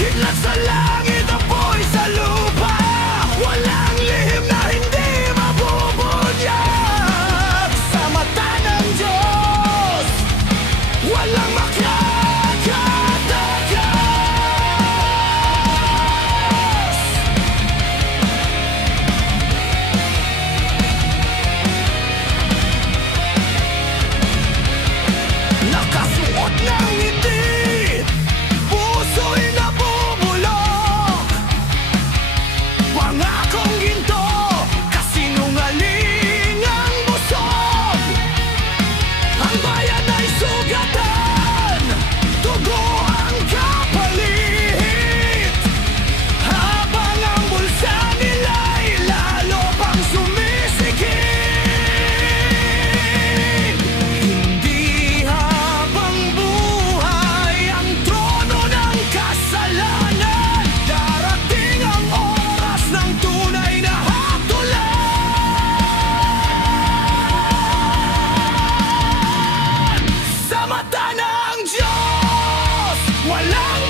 Kidlat sa langit, apoy sa lupa. Walang lihim na hindi mabubunyag. Sa mata ng Diyos, walang makakatakas. Nakasuot ng ngiti, puso'y nabubulok. Pangakong ginto, kasinungaling ang busog. Ang bayan ay sugatan, dugo ang kapalit. Habang ang bulsa nila'y lalo pang sumisikip. Hindi habang buhay ang trono ng kasalanan. Darating ang oras ng tunay na hatulan. Sa mata ng Diyos, walang